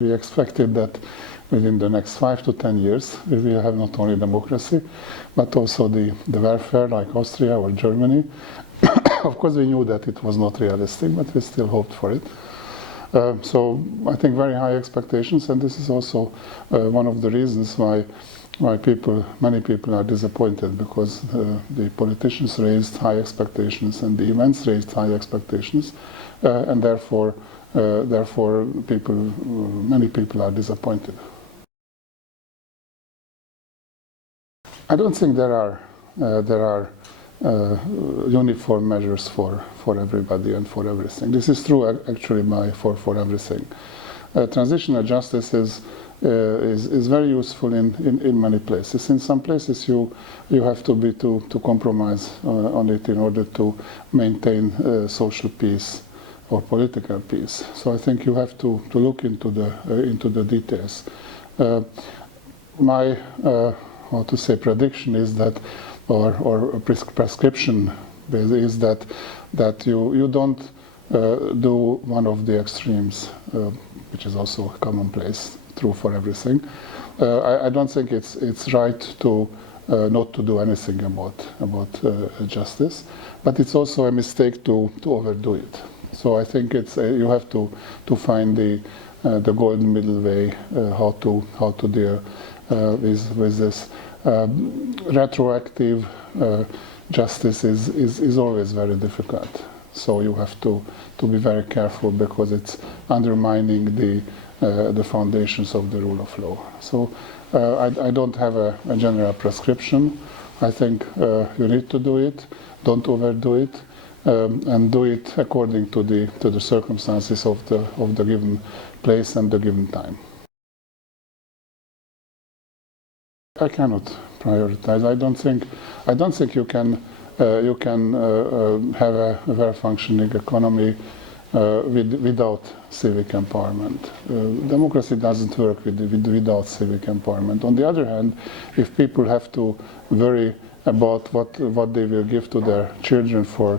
We expected that within the next 5 to 10 years we will have not only democracy but also the welfare like Austria or Germany. Of course we knew that it was not realistic, but we still hoped for it. So I think very high expectations, and this is also one of the reasons why many people are disappointed, because the politicians raised high expectations and the events raised high expectations, and therefore many people are disappointed. I don't think there are uniform measures for everybody and for everything. This is true actually for everything. Transitional justice is very useful in many places. In some places you have to compromise on it in order to maintain social peace or political peace. So I think you have to look into the details. My how to say prediction is that, or prescription is that you don't do one of the extremes, which is also commonplace, true for everything. I don't think it's right to not to do anything about justice, but it's also a mistake to overdo it. So I think it's you have to find the golden middle way how to deal with this. Retroactive justice is always very difficult. So you have to be very careful, because it's undermining the foundations of the rule of law. So I don't have a general prescription. I think you need to do it. Don't overdo it, and do it according to the circumstances of the given place and the given time. I cannot prioritize. I don't think you can have a well-functioning economy without civic empowerment. Democracy doesn't work without civic empowerment. On the other hand, if people have to worry about what they will give to their children for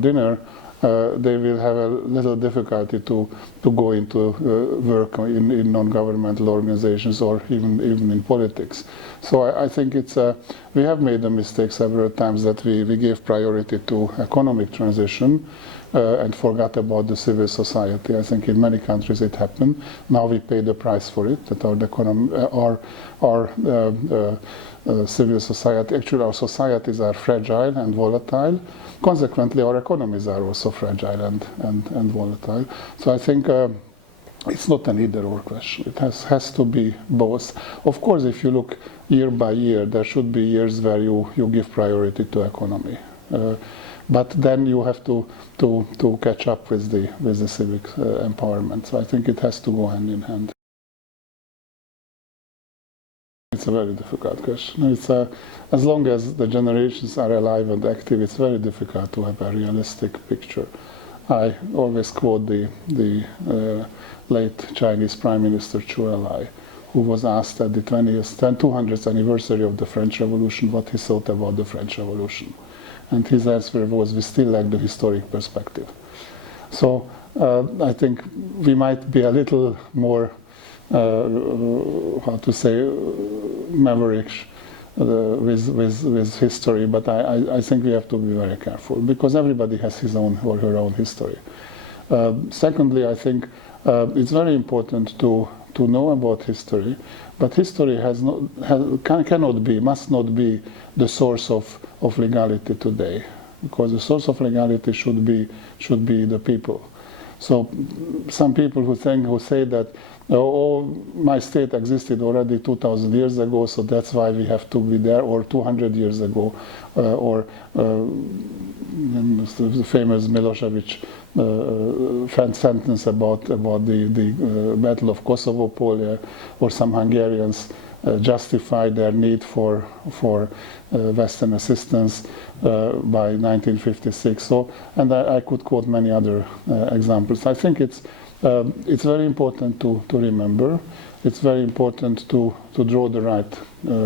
dinner, they will have a little difficulty to go into work in non-governmental organizations or even in politics. So I think we have made a mistake several times that we gave priority to economic transition and forgot about the civil society. I think in many countries it happened. Now we pay the price for it, that our civil society, actually our societies are fragile and volatile. Consequently, our economies are also fragile and volatile. So I think it's not an either-or question. It has to be both. Of course, if you look year by year, there should be years where you give priority to economy. But then you have to catch up with the civic empowerment. So I think it has to go hand in hand. It's a very difficult question. As long as the generations are alive and active, it's very difficult to have a realistic picture. I always quote the late Chinese Prime Minister Zhou Enlai, who was asked at the 200th anniversary of the French Revolution what he thought about the French Revolution. And his answer was, we still lack the historic perspective. So I think we might be a little more how to say, maverickish with history, but I think we have to be very careful, because everybody has his own or her own history. Secondly, I think it's very important to know about history, but history must not be the source of legality today, because the source of legality should be the people. So some people who say that my state existed already 2,000 years ago, so that's why we have to be there, or 200 years ago, or the famous Milosevic sentence about the Battle of Kosovo Pole, or some Hungarians justify their need for Western assistance by 1956. So, and I could quote many other examples. I think it's It's very important to remember. It's very important to draw the right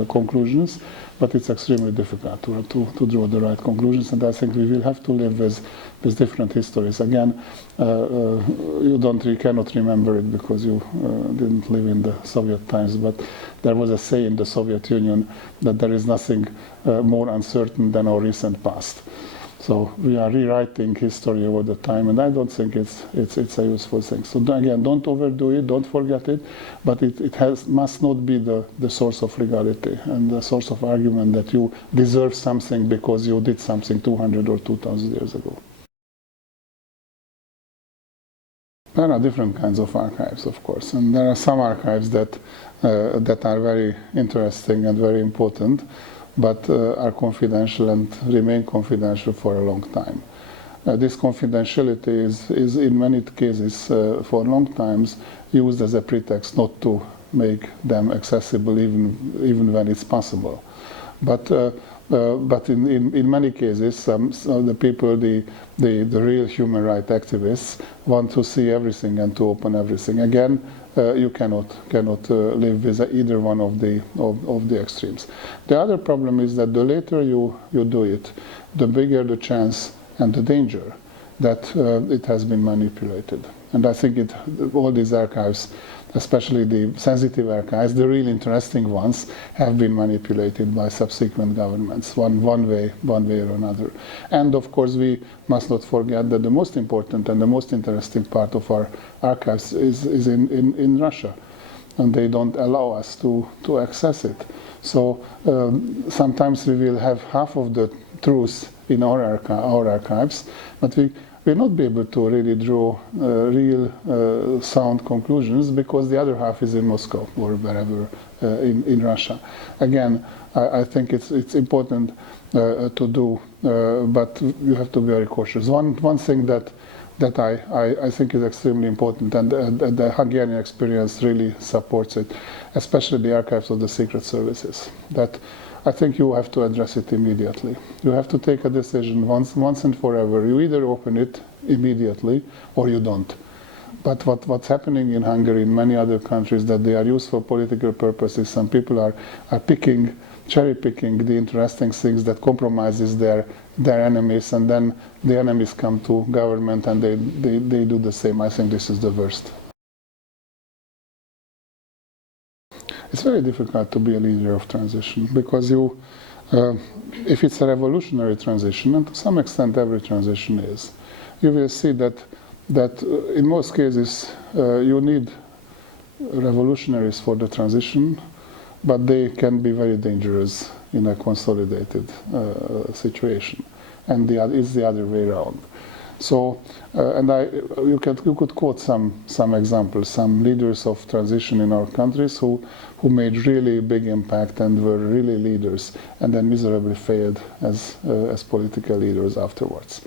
conclusions, but it's extremely difficult to draw the right conclusions, and I think we will have to live with different histories. Again, you cannot remember it because you didn't live in the Soviet times, but there was a saying in the Soviet Union that there is nothing more uncertain than our recent past. So we are rewriting history over the time, and I don't think it's a useful thing. So again, don't overdo it, don't forget it, but it must not be the source of legality and the source of argument that you deserve something because you did something 200 or 2,000 years ago. There are different kinds of archives, of course, and there are some archives that are very interesting and very important, but are confidential and remain confidential for a long time. This confidentiality is in many cases for long times used as a pretext not to make them accessible even when it's possible. But in many cases, some of the people, the real human rights activists, want to see everything and to open everything. Again, you cannot live with either one of the extremes. The other problem is that the later you do it, the bigger the chance and the danger that it has been manipulated. And I think all these archives, especially the sensitive archives, the really interesting ones, have been manipulated by subsequent governments, one way or another. And of course, we must not forget that the most important and the most interesting part of our archives is in Russia, and they don't allow us to access it. So sometimes we will have half of the truth in our archives, but we will not be able to really draw real sound conclusions because the other half is in Moscow or wherever in Russia. Again, I think it's important to do, but you have to be very cautious. One thing that I think is extremely important, and the Hungarian experience really supports it, especially the archives of the secret services, that I think you have to address it immediately. You have to take a decision once and forever. You either open it immediately or you don't. But what's happening in Hungary, in many other countries, that they are used for political purposes. Some people are cherry-picking the interesting things that compromises their enemies, and then the enemies come to government and they do the same. I think this is the worst. It's very difficult to be a leader of transition because if it's a revolutionary transition, and to some extent every transition is, you will see that in most cases you need revolutionaries for the transition, but they can be very dangerous in a consolidated situation, and it's the other way around. So, you could quote some examples, some leaders of transition in our countries who made really big impact and were really leaders, and then miserably failed as political leaders afterwards.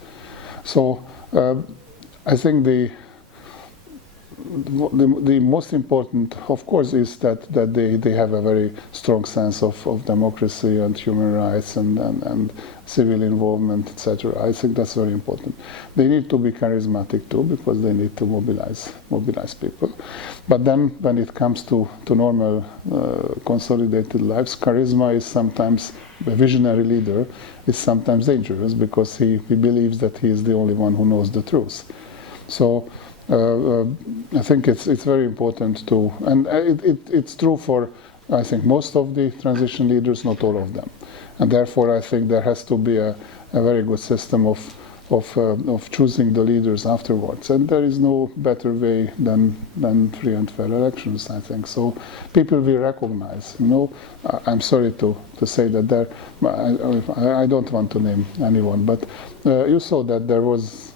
So, I think the most important, of course, is that they have a very strong sense of democracy and human rights and civil involvement, etc. I think that's very important. They need to be charismatic too, because they need to mobilize people. But then, when it comes to normal consolidated lives, charisma is sometimes, a visionary leader is sometimes dangerous because he believes that he is the only one who knows the truth. So. I think it's very important to, and it's true for, I think, most of the transition leaders, not all of them. And therefore, I think there has to be a very good system of choosing the leaders afterwards. And there is no better way than free and fair elections, I think. So people will recognize, I'm sorry to say that I don't want to name anyone, but you saw that there was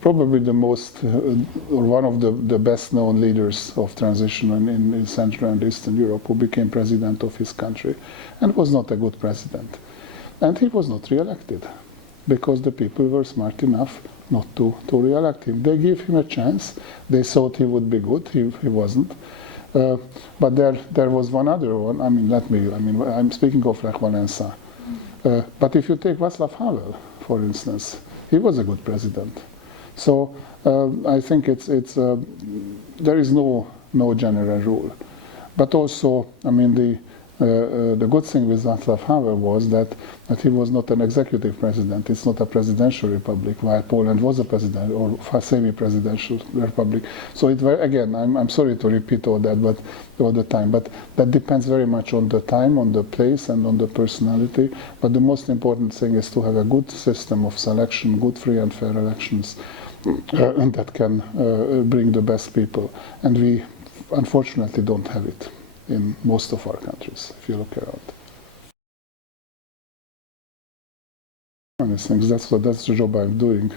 probably the most, or one of the best known leaders of transition in Central and Eastern Europe, who became president of his country and was not a good president. And he was not re-elected because the people were smart enough not to re-elect him. They gave him a chance. They thought he would be good. He wasn't. But there was one other one. I'm speaking of Lech Walesa. But if you take Václav Havel, for instance, he was a good president. So I think there is no general rule. But also, I mean, the good thing with Václav Havel was that he was not an executive president. It's not a presidential republic, while Poland was a president or semi-presidential republic. So again, I'm sorry to repeat all that, but all the time. But that depends very much on the time, on the place, and on the personality. But the most important thing is to have a good system of selection, good free and fair elections, and that can bring the best people. And we unfortunately don't have it in most of our countries, if you look around. Many things. That's the job I'm doing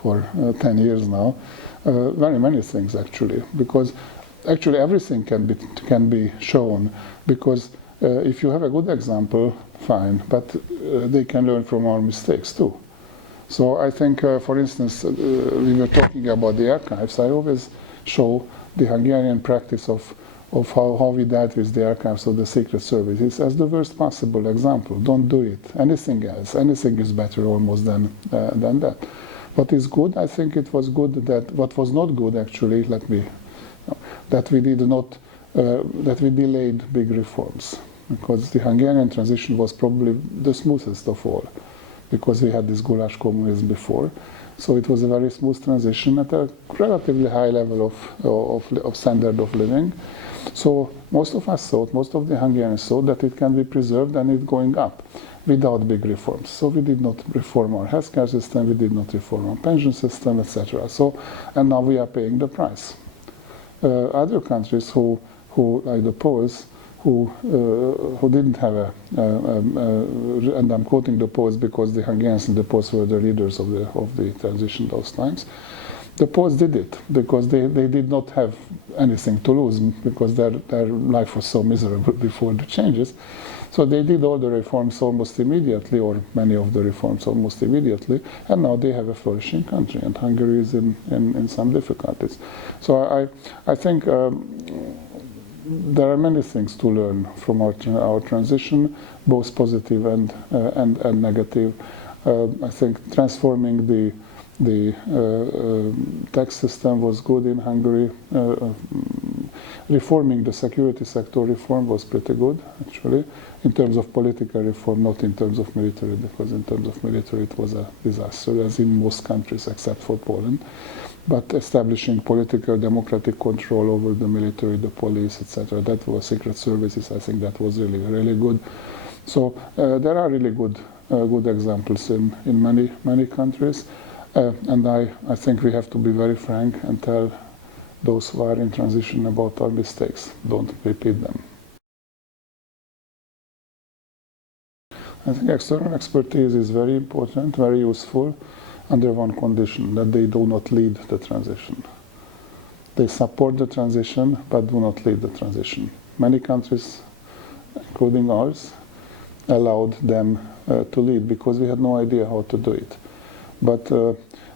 for 10 years now. Very many things actually, because actually everything can be shown. Because if you have a good example, fine, but they can learn from our mistakes too. So I think, for instance, we were talking about the archives. I always show the Hungarian practice of how we dealt with the archives of the secret services as the worst possible example. Don't do it. Anything else, anything is better almost than that. What is good? I think it was good that what was not good actually. That we did not that we delayed big reforms, because the Hungarian transition was probably the smoothest of all, because we had this goulash communism before. So it was a very smooth transition at a relatively high level of standard of living. So most of us thought, most of the Hungarians thought that it can be preserved and it's going up without big reforms. So we did not reform our healthcare system, we did not reform our pension system, etc. So, and now we are paying the price. Other countries who like the Poles, who didn't have and I'm quoting the Poles because the Hungarians and the Poles were the leaders of the transition those times. The Poles did it because they did not have anything to lose, because their life was so miserable before the changes. So they did all the reforms almost immediately, or many of the reforms almost immediately, and now they have a flourishing country, and Hungary is in some difficulties. So I think there are many things to learn from our transition, both positive and negative. I think transforming the tax system was good in Hungary. Reforming the security sector reform was pretty good, actually, in terms of political reform, not in terms of military, because in terms of military it was a disaster, as in most countries except for Poland. But establishing political democratic control over the military, the police, etc., that was secret services, I think that was really, really good. So there are really good examples in many countries. And I think we have to be very frank and tell those who are in transition about our mistakes. Don't repeat them. I think external expertise is very important, very useful, under one condition, that they do not lead the transition. They support the transition, but do not lead the transition. Many countries, including ours, allowed them to lead because we had no idea how to do it. But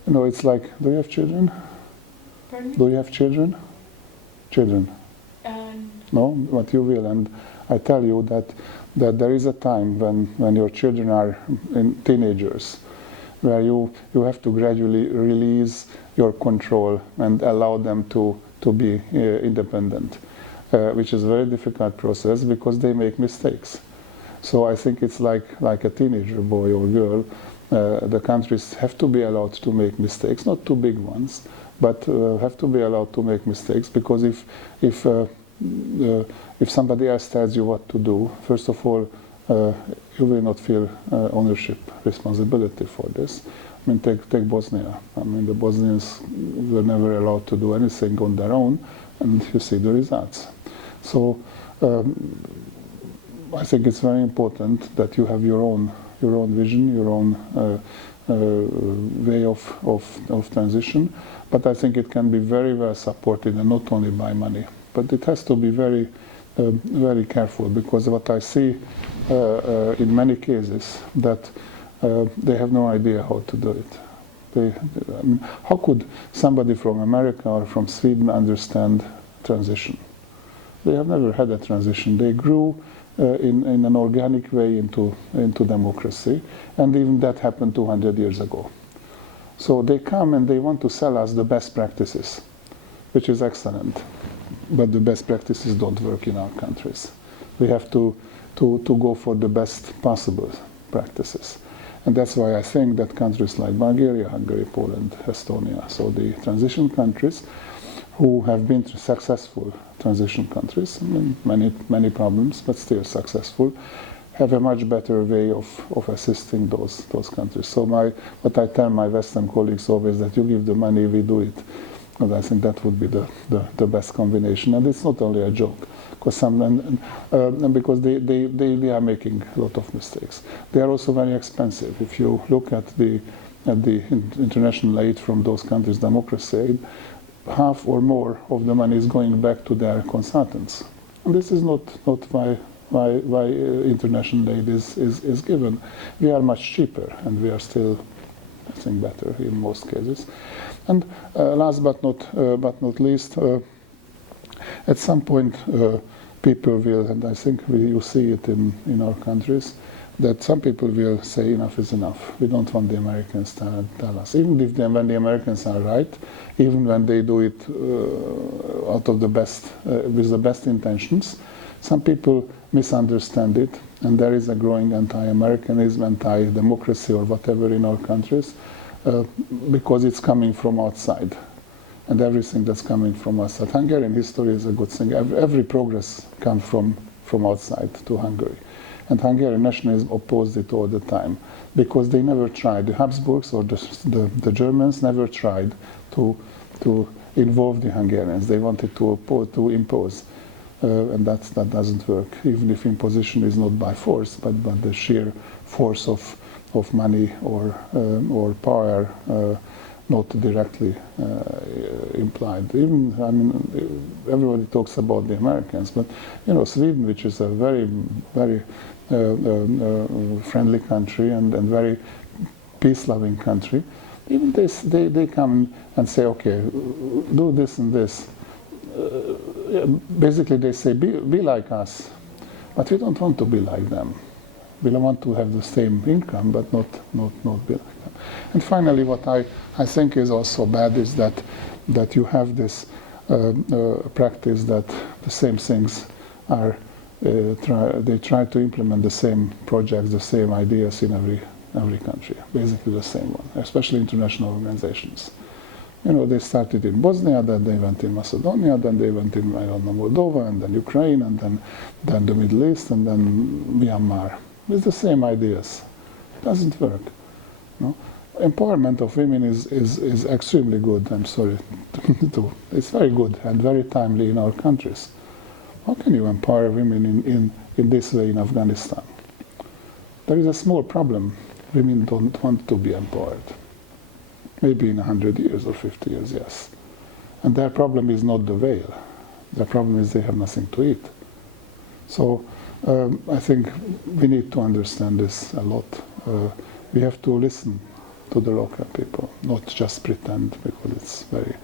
it's like, do you have children? Pardon? Do you have children? Children? No, but you will. And I tell you that there is a time when your children are teenagers, where you have to gradually release your control and allow them to be independent, which is a very difficult process because they make mistakes. So I think it's like a teenager boy or girl. The countries have to be allowed to make mistakes, not too big ones, but have to be allowed to make mistakes, because if somebody else tells you what to do, first of all, you will not feel ownership, responsibility for this. I mean, take Bosnia. I mean, the Bosnians were never allowed to do anything on their own, and you see the results. So I think it's very important that you have your own vision, your own way of transition. But I think it can be very well supported, and not only by money. But it has to be very, very careful, because what I see in many cases that they have no idea how to do it. I mean, how could somebody from America or from Sweden understand transition? They have never had a transition. They grew in an organic way into democracy, and even that happened 200 years ago. So they come and they want to sell us the best practices, which is excellent, but the best practices don't work in our countries. We have to go for the best possible practices. And that's why I think that countries like Bulgaria, Hungary, Poland, Estonia, so the transition countries who have been successful transition countries, I mean, many problems, but still successful, have a much better way of assisting those countries. So what I tell my Western colleagues always, that you give the money, we do it. And I think that would be the best combination. And it's not only a joke, because because they are making a lot of mistakes. They are also very expensive. If you look at the international aid from those countries, democracy aid, half or more of the money is going back to their consultants. And this is not why international aid is given. We are much cheaper, and we are still, I think, better in most cases. And last but not least, at some point people will, and I think you see it in our countries, that some people will say enough is enough. We don't want the Americans to tell us. Even when the Americans are right, even when they do it out of the best, with the best intentions, some people misunderstand it, and there is a growing anti-Americanism, anti-democracy or whatever in our countries, because it's coming from outside. And everything that's coming from outside. Hungarian history is a good thing. Every progress comes from outside to Hungary. And Hungarian nationalism opposed it all the time, because they never tried, the Habsburgs or the Germans never tried to involve the Hungarians. They wanted to impose. And that doesn't work, even if imposition is not by force, but the sheer force of money or power, not directly implied. Even, I mean, everybody talks about the Americans, but you know, Sweden, which is a very friendly country and very peace-loving country, even they come and say, okay, do this and this. Basically, they say, be like us, but we don't want to be like them. We don't want to have the same income, but not be like them. And finally, what I think is also bad is that you have this practice that the same things are, they try to implement the same projects, the same ideas in every country, basically the same one, especially international organizations. You know, they started in Bosnia, then they went in Macedonia, then they went in, I don't know, Moldova, and then Ukraine, and then the Middle East, and then Myanmar. With the same ideas. It doesn't work. No? Empowerment of women is extremely good, I'm sorry. It's very good and very timely in our countries. How can you empower women in this way in Afghanistan? There is a small problem. Women don't want to be empowered. Maybe in 100 years or 50 years, yes. And their problem is not the veil. Their problem is they have nothing to eat. So I think we need to understand this a lot. We have to listen to the local people, not just pretend, because it's very,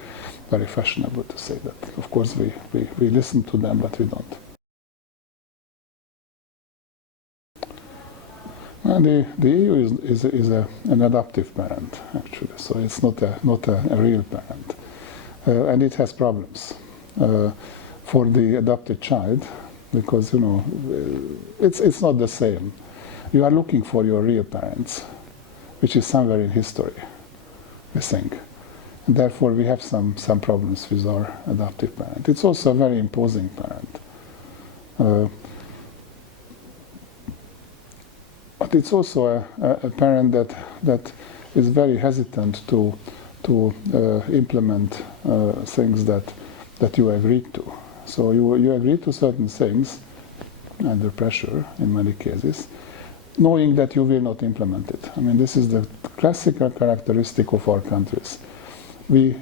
very fashionable to say that. Of course, we listen to them, but we don't. And the EU is an adoptive parent, actually, so it's not a real parent. And it has problems for the adopted child, because, you know, it's not the same. You are looking for your real parents, which is somewhere in history, we think. And therefore, we have some problems with our adoptive parent. It's also a very imposing parent. But it's also a parent that is very hesitant to implement things that you agreed to. So you agree to certain things under pressure in many cases, knowing that you will not implement it. I mean, this is the classical characteristic of our countries. We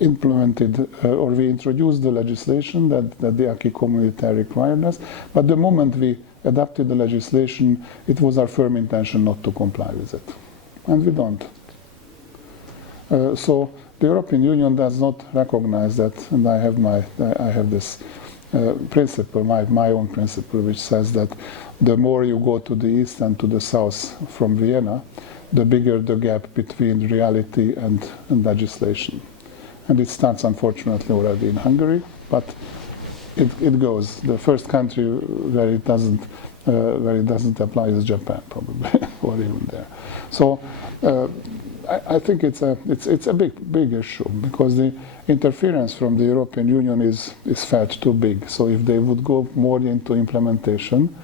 implemented or we introduced the legislation that the acquis communautaire required us, but the moment we adopted the legislation, it was our firm intention not to comply with it. And we don't. So the European Union does not recognize that, and I have this principle, my own principle, which says that the more you go to the east and to the south from Vienna, the bigger the gap between reality and legislation. And it starts, unfortunately, already in Hungary, but it goes. The first country where it doesn't apply is Japan, probably, or even there. So I think it's a big issue, because the interference from the European Union is felt too big. So if they would go more into implementation,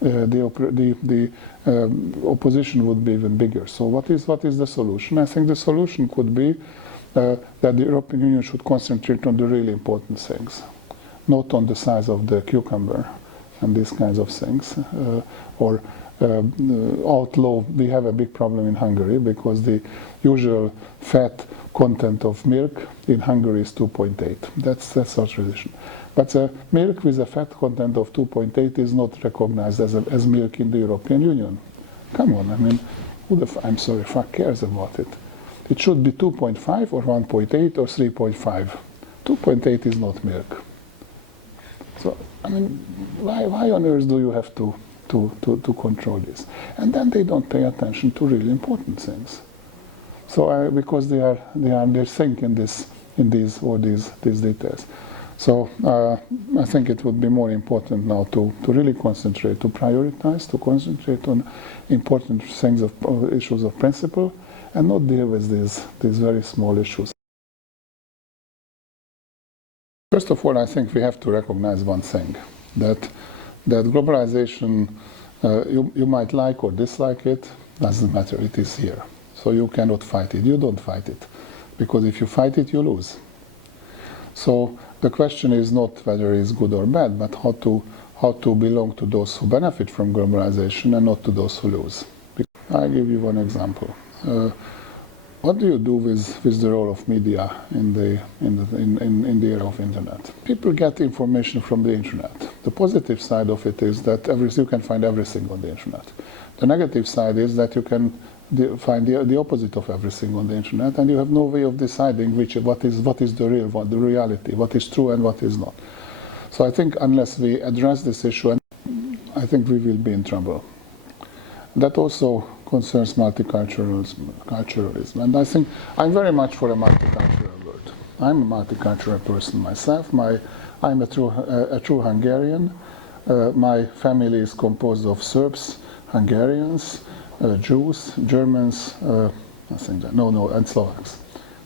the opposition would be even bigger. So what is the solution? I think the solution could be that the European Union should concentrate on the really important things, not on the size of the cucumber and these kinds of things, or outlaw. We have a big problem in Hungary because the usual fat content of milk in Hungary is 2.8. That's our tradition. But milk with a fat content of 2.8 is not recognized as milk in the European Union. Come on, I mean, I'm sorry, fuck cares about it? It should be 2.5 or 1.8 or 3.5. 2.8 is not milk. So, I mean, why on earth do you have to control this? And then they don't pay attention to really important things. So because they think in these details. So I think it would be more important now to really concentrate, to prioritize, to concentrate on important things issues of principle, and not deal with these very small issues. First of all, I think we have to recognize one thing, that globalization, you might like or dislike it, doesn't matter, it is here. So you cannot fight it, you don't fight it, because if you fight it, you lose. So the question is not whether it's good or bad, but how to belong to those who benefit from globalization and not to those who lose. I'll give you one example. What do you do with the role of media in the era of internet? People get information from the internet. The positive side of it is that you can find everything on the internet. The negative side is that you can find the opposite of everything on the internet, and you have no way of deciding what is the reality, what is true and what is not. So I think unless we address this issue, I think we will be in trouble. That also concerns multiculturalism, and I think I'm very much for a multicultural world. I'm a multicultural person myself. I'm a true Hungarian. My family is composed of Serbs, Hungarians, Jews, Germans, and Slovaks.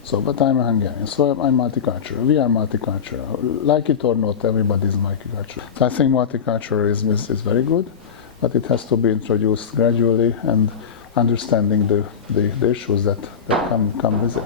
So, but I'm a Hungarian, so I'm multicultural. We are multicultural. Like it or not, everybody is multicultural. So I think multiculturalism is very good, but it has to be introduced gradually and understanding the issues that come with it.